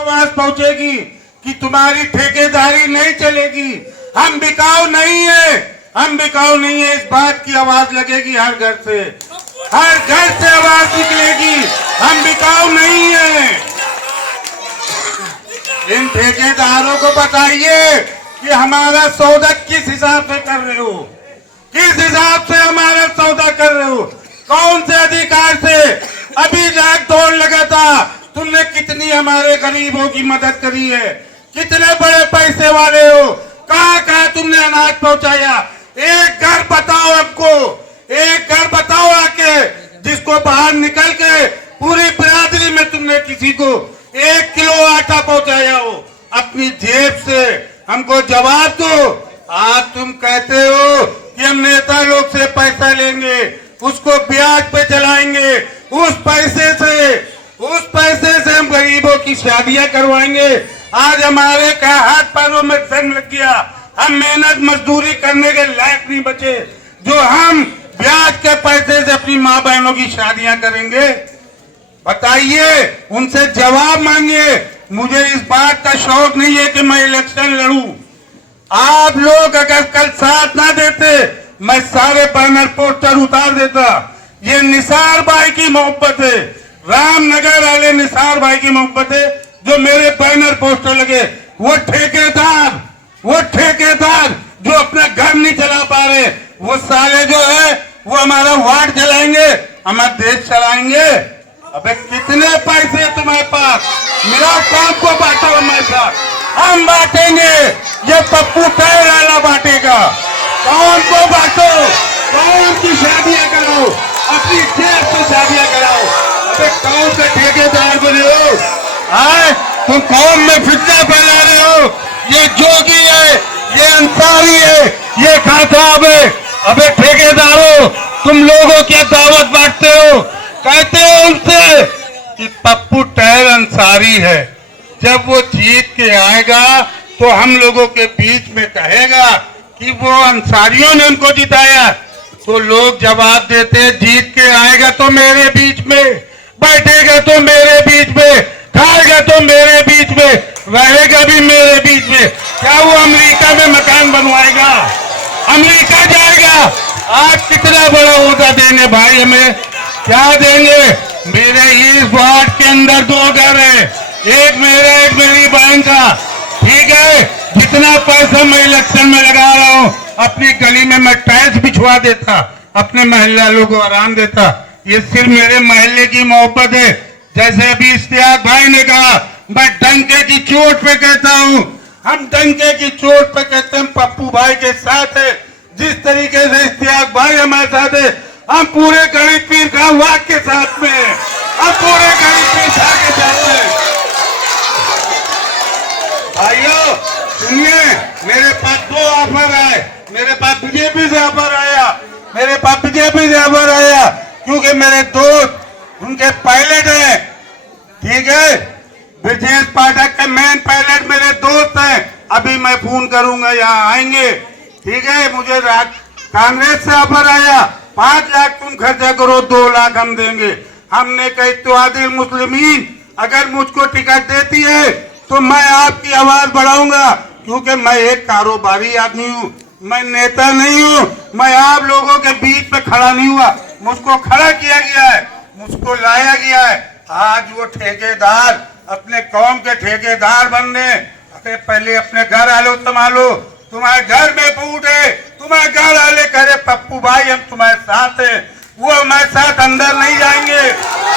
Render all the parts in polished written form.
आवाज पहुंचेगी कि तुम्हारी ठेकेदारी नहीं चलेगी, हम बिकाऊ नहीं है, हम बिकाऊ नहीं है। इस बात की आवाज लगेगी हर घर से आवाज निकलेगी, हम बिकाऊ नहीं है। इन ठेकेदारों को बताइए कि हमारा सौदा किस हिसाब से कर रहे हो, किस हिसाब से हमारा सौदा कर रहे हो, कौन से अधिकार से। अभी जाग दौड़ लगा था, तुमने कितनी हमारे गरीबों की मदद करी है, कितने बड़े पैसे वाले हो, कहाँ कहाँ तुमने अनाज पहुंचाया। एक घर बताओ हमको, एक घर बताओ आके जिसको बाहर निकल के पूरी बिरादरी में तुमने किसी को 1 किलो आटा पहुंचाया हो अपनी जेब से। हमको जवाब दो। आज तुम कहते हो कि हम नेता लोग से पैसा लेंगे, उसको ब्याज पे चलाएंगे, उस पैसे से हम गरीबों की शादियां करवाएंगे। आज हमारे का हाथ पैरों में जंग लग गया, हम मेहनत मजदूरी करने के लायक नहीं बचे, जो हम ब्याज के पैसे से अपनी माँ बहनों की शादियां करेंगे। बताइए, उनसे जवाब मांगिए। मुझे इस बात का शौक नहीं है कि मैं इलेक्शन लड़ूं। आप लोग अगर कल साथ ना देते, मैं सारे बैनर पोस्टर उतार देता। ये निसार भाई की मोहब्बत है, रामनगर वाले निसार भाई की मोहब्बत है जो मेरे बैनर पोस्टर लगे। वो ठेकेदार जो अपना घर नहीं चला पा रहे, वो साले जो है वो हमारा वार्ड चलाएंगे, हमारा देश चलाएंगे। अबे कितने पैसे तुम्हारे पास, मेरा काम को बांटो हमारे साथ, हम बांटेंगे। ये पप्पू टहल वाला बांटेगा। कौन को बांटो, कौन की शादियां कराओ, अपनी जेब से शादियां कराओ। अबे कौन से ठेकेदार बने हो, आए तुम कौन में फितना फैला रहे हो। ये जोगी है, ये अंसारी है, ये खासाब है। अबे ठेकेदारों, तुम लोगों की दावत बांटते हो, कहते हो उनसे कि पप्पू टहल अंसारी है। जब वो जीत के आएगा तो हम लोगों के बीच में कहेगा कि वो अंसारियों ने उनको जिताया, तो लोग जवाब देते जीत के आएगा तो मेरे बीच में, बैठेगा तो मेरे बीच में, खाएगा तो मेरे बीच में, रहेगा भी मेरे बीच में। क्या वो अमेरिका में मकान बनवाएगा, अमेरिका जाएगा। आज कितना बड़ा ओहदा देंगे भाई हमें, क्या देंगे। मेरे इस वार्ड के अंदर 2 घर है, एक मेरा एक मेरी बहन का, ठीक है। जितना पैसा मैं इलेक्शन में लगा रहा हूँ, अपनी गली में मैं टाइल्स बिछवा देता, अपने मोहल्ले वालों को आराम देता। ये सिर्फ मेरे मोहल्ले की मोहब्बत है। जैसे अभी इश्तियाक भाई ने कहा, मैं डंके की चोट पे कहता हूँ, हम डंके की चोट पे कहते हैं पप्पू भाई के साथ है। जिस तरीके से इश्तियाक भाई हमारे साथ है, हम पूरे गरीब पीर खां वाक के साथ में हैं, हम पूरे गरीब पीर खां के साथ में। भाइयों सुनिए, मेरे पास 2 ऑफर आए, मेरे पास बीजेपी से ऑफर आया, क्योंकि मेरे दोस्त उनके पायलट हैं, ठीक है। ब्रजेश पाठक के मेन पायलट मेरे दोस्त हैं। अभी मैं फोन करूंगा, यहाँ आएंगे, ठीक है। मुझे कांग्रेस से ऑफर आया, 5 लाख तुम खर्चा करो, 2 लाख हम देंगे। हमने कही तो आदिल मुस्लिमीन अगर मुझको टिकट देती है तो मैं आपकी आवाज बढ़ाऊंगा, क्योंकि मैं एक कारोबारी आदमी हूँ, मैं नेता नहीं हूँ। मैं आप लोगों के बीच में खड़ा नहीं हुआ, मुझको खड़ा किया गया है, मुझको लाया गया है। आज वो ठेकेदार अपने कौम के ठेकेदार बन रहे। अरे पहले अपने घर वालों संभालो, तुम्हारे घर में फूट है, तुम्हारे घर वाले करे पप्पू भाई हम तुम्हारे साथ है, वो हमारे साथ अंदर नहीं जाएंगे,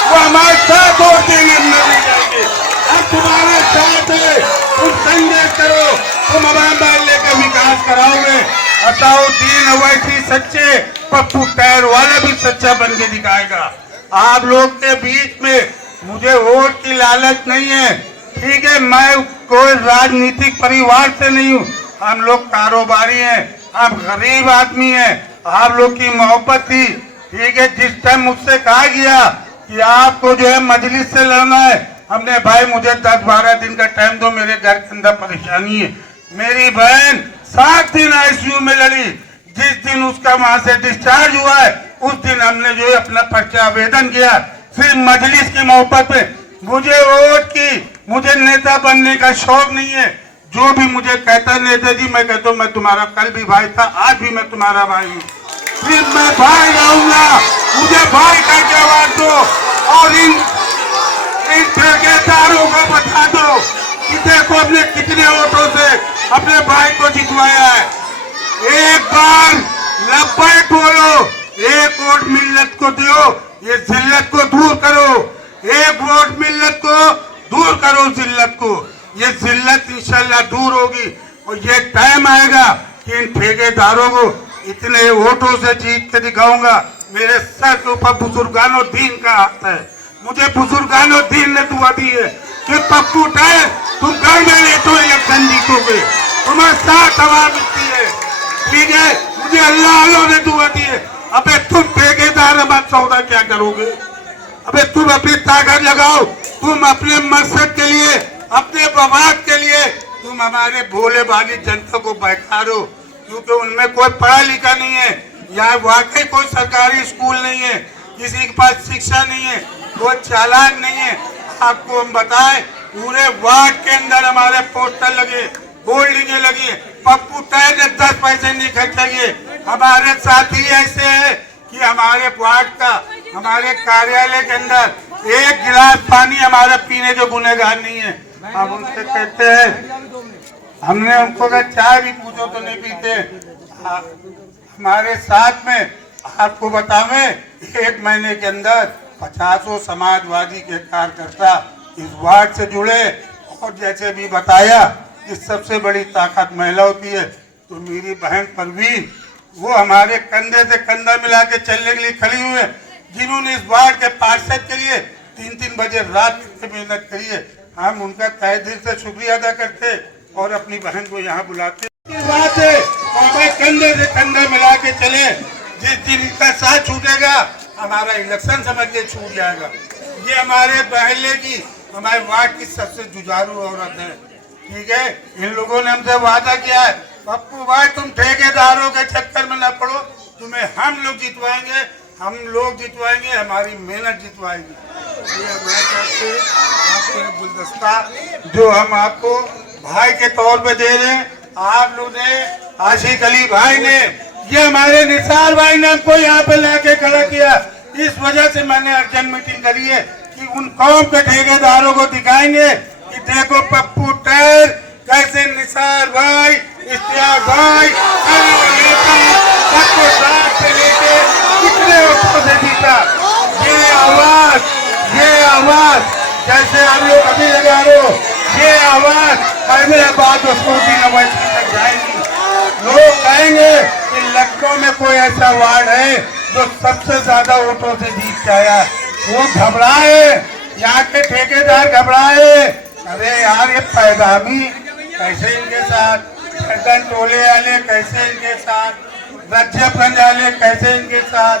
वो हमारे साथ और दिन अंदर नहीं जाएंगे, हम तुम्हारे साथ है। तुम संघर्ष करो, तुम हमारे मोहल्ले का विकास कराओगे। अताउद्दीन अवैसी सच्चे, पप्पू टहल वाला भी सच्चा बन के दिखाएगा। आप लोग के बीच में मुझे वोट की लालच नहीं है, ठीक है। मैं कोई राजनीतिक परिवार से नहीं हूँ, हम लोग कारोबारी हैं, हम गरीब आदमी हैं। आप लोग की मोहब्बत थी, ठीक है। जिस टाइम मुझसे कहा गया कि आपको जो है मजलिस से लड़ना है, हमने भाई मुझे 10-12 दिन का टाइम दो, मेरे घर के अंदर परेशानी है। मेरी बहन 7 दिन आईसीयू में लड़ी, जिस दिन उसका वहां से डिस्चार्ज हुआ है उस दिन हमने जो है अपना पर्चा आवेदन किया, सिर्फ मजलिस की मोहब्बत में। मुझे वोट की मुझे नेता बनने का शौक नहीं है। जो भी मुझे कहता है नेता जी, मैं कहता हूँ मैं तुम्हारा कल भी भाई था, आज भी मैं तुम्हारा भाई हूँ, फिर मैं भाई रहूंगा। मुझे भाई का जवाब दो और इन ठेकेदारों को बता दो कि देखो अपने कितने वोटों से अपने भाई को जितवाया है। एक बार लब्बैक बोलो, एक वोट मिल्लत को दो, ये जिल्लत को दूर करो। एक वोट मिल्लत को दूर करो, जिल्लत को। ये जिल्लत इंशाल्लाह दूर होगी और ये टाइम आएगा कि इन ठेकेदारों को इतने वोटों से जीत के दिखाऊंगा। मेरे सर के ऊपर बुजुर्गानो दीन का हाथ है। मुझे बुजुर्गानो दीन ने दुआ दी है कि पप्पू टायर तुम घर में लेटो, इलेक्शन जीतोगे, तुम्हारे साथ हवा मिलती है, ठीक है। मुझे अल्लाह ने दुआ दी है। अबे तुम ठेकेदार हमारा सौदा क्या करोगे? अबे तुम अपनी ताकत लगाओ, तुम अपने मकसद के लिए, अपने मवाद के लिए तुम हमारे भोले भाली जनता को बहकारो, क्योंकि उनमें कोई पढ़ा लिखा नहीं है। यहाँ वाकई कोई सरकारी स्कूल नहीं है, किसी के पास शिक्षा नहीं है, कोई चालान नहीं है। आपको हम बताएं, पूरे वार्ड के अंदर हमारे पोस्टर लगे, होल्डिंगे लगी, पप्पू टायर ने 10 पैसे नहीं खर्च किए। हमारे साथी ऐसे है कि हमारे वार्ड का, हमारे कार्यालय के अंदर एक गिलास पानी हमारे पीने के गुनहगार नहीं है। अब उनसे कहते हैं, हमने उनको कहा चाय भी पूछो तो नहीं पीते। हमारे साथ में आपको बतावे, 1 महीने के अंदर 50 समाजवादी के कार्यकर्ता इस वार्ड से जुड़े। और जैसे भी बताया कि सबसे बड़ी ताकत महिला होती है, तो मेरी बहन परवीन वो हमारे कंधे से कंधा मिला के चलने के लिए खड़ी हुई है, जिन्होंने इस वार्ड के पार्षद के लिए 3-3 बजे रात से मेहनत करी है। हम उनका तहे दिल से शुक्रिया अदा करते और अपनी बहन को यहाँ बुलाते। बात है और कंधे से कंधा मिला के चले। जिस दिन का साथ छूटेगा हमारा इलेक्शन समझ के छूट जाएगा। ये हमारे बहले की, हमारे वार्ड की सबसे जुझारू औरत है, ठीक है। इन लोगों ने हमसे वादा किया है, पप्पू भाई तुम ठेकेदारों के चक्कर में न पड़ो, तुम्हें हम लोग जितवाएंगे, हम लोग जितवाएंगे, हमारी मेहनत जितवाएगी। ये मैं कहते आपको एक गुलदस्ता जो हम आपको भाई के तौर पे दे रहे हैं, आप लोग ने, आशिक अली भाई ने, ये हमारे निसार भाई ने हमको यहाँ पे लाके खड़ा किया। इस वजह से मैंने अर्जेंट मीटिंग करी है कि उन कौम के ठेकेदारों को दिखाएंगे कि देखो पप्पू टायर कैसे निसार भाई, इश्तियाक भाई, सबको साथ से लेके कितने वक्तों से जीता। ये आवाज जैसे हम लोग अभी लगा रहे हो, ये आवाज हैदराबाद और सऊदी यूनिवर्सिटी तक जाएगी। लोग कहेंगे कि लखनऊ में कोई ऐसा वार्ड है जो सबसे ज्यादा वोटों से जीत के आया। वो घबराए, यहाँ के ठेकेदार घबराए। अरे यार ये पैदामी कैसे इनके साथ, टोले वाले कैसे इनके साथ, रज्जबगंज वाले कैसे इनके साथ,